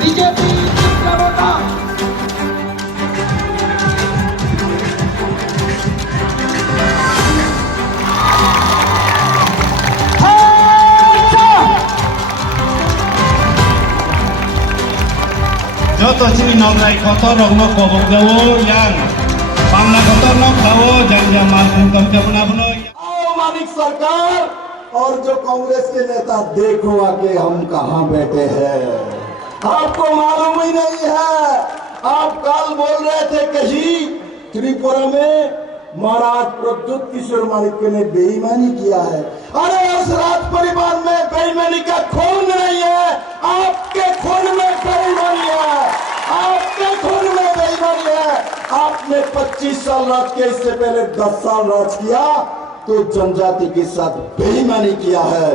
BJP জনতা Joto sini nongrai kotor rongno kobok jawo yang bangna kotor nok jawo jang jamal kuntam jamuna bunoi. मालिक सरकार और जो कांग्रेस के नेता देखो आगे हम कहां बैठे हैं आपको मालूम ही नहीं है। आप कल बोल रहे थे कहीं त्रिपुरा में महाराज प्रद्युत किशोर मालिक ने बेईमानी किया है। अरे उस राज परिवार में बेईमानी का खून नहीं है, आपके खून में बेईमानी है, आपके खून में बेईमानी है। आपने 25 साल राज किया, इससे पहले 10 साल राज किया तो जनजाति के साथ बेईमानी किया है।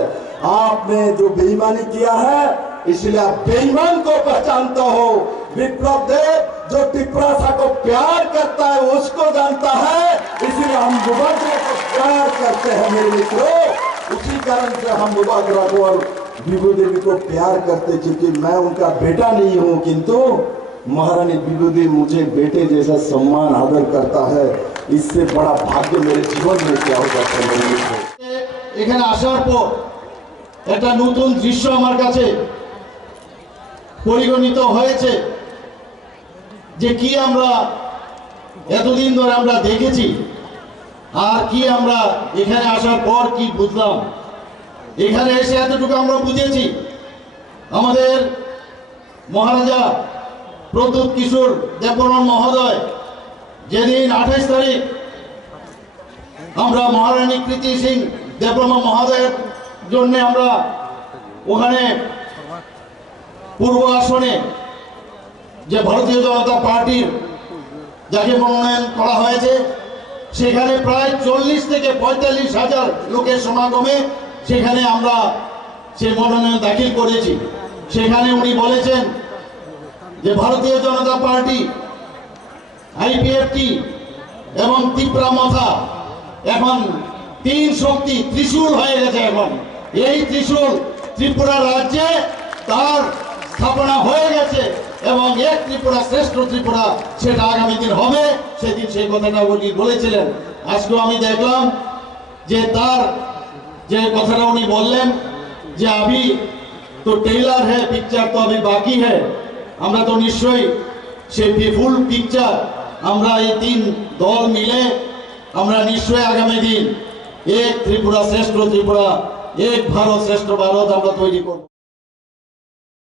आपने जो बेईमानी किया है इसलिए आप बेईमान को पहचानता हो। विप्लव देव जो टिपरासा को प्यार करता है उसको जानता है, इसलिए हम मुबादरा को प्यार करते हैं मेरे मित्रों। उसी कारण से हम मुबादरा को और विभू देवी को प्यार करते, क्योंकि मैं उनका बेटा नहीं हूँ, किंतु महारानी विभू देवी मुझे बेटे जैसा सम्मान आदर करता है। इससे बड़ा भाग्य मेरे जीवन में क्या हो सकता है मेरे मित्रों। এখানে আসার পর একটা নতুন দৃশ্য আমার কাছে পরিগণিত হয়েছে যে কি আমরা এতদিন ধরে আমরা দেখেছি আর কি আমরা এখানে আসার পর কি বুঝলাম। এখানে এসে এতটুকু আমরা বুঝেছি আমাদের মহারাজা প্রদ্যুৎ কিশোর দেববর্মন মহোদয় যেদিন 28 তারিখ আমরা মহারানী কৃতি সিং দেববর্মন মহোদয়ের জন্য আমরা ওখানে পূর্ব আসনে যে ভারতীয় জনতা পার্টির যাকে মনোনয়ন করা হয়েছে সেখানে প্রায় 40 থেকে 45 হাজার লোকের সমাগমে সেখানে আমরা সেই মনোনয়ন দাখিল করেছি। সেখানে উনি বলেছেন যে ভারতীয় জনতা পার্টি আইপিএফটি এবং ত্রিপুরা মাথা এখন 3 শক্তি ত্রিশূল হয়ে গেছে। এখন এই ত্রিশূল ত্রিপুরা রাজ্যে তার স্থাপনা হয়ে গেছে এবং এক ত্রিপুরা শ্রেষ্ঠ ত্রিপুরা সেটা আগামী দিন হবে। সেদিন সেই কথাটা উনি বলেছিলেন। আজকেও আমি দেখলাম যে তার যে কথাটা উনি বললেন যে अभी तो टेलर है, पिक्चर तो अभी बाकी है। আমরা তো নিশ্চয়ই সেই ফুল পিকচার আমরা এই 3 দল মিলে আমরা নিশ্চয়ই আগামী দিন এক ত্রিপুরা শ্রেষ্ঠ ত্রিপুরা, এক ভারত শ্রেষ্ঠ ভারত আমরা তৈরি করব।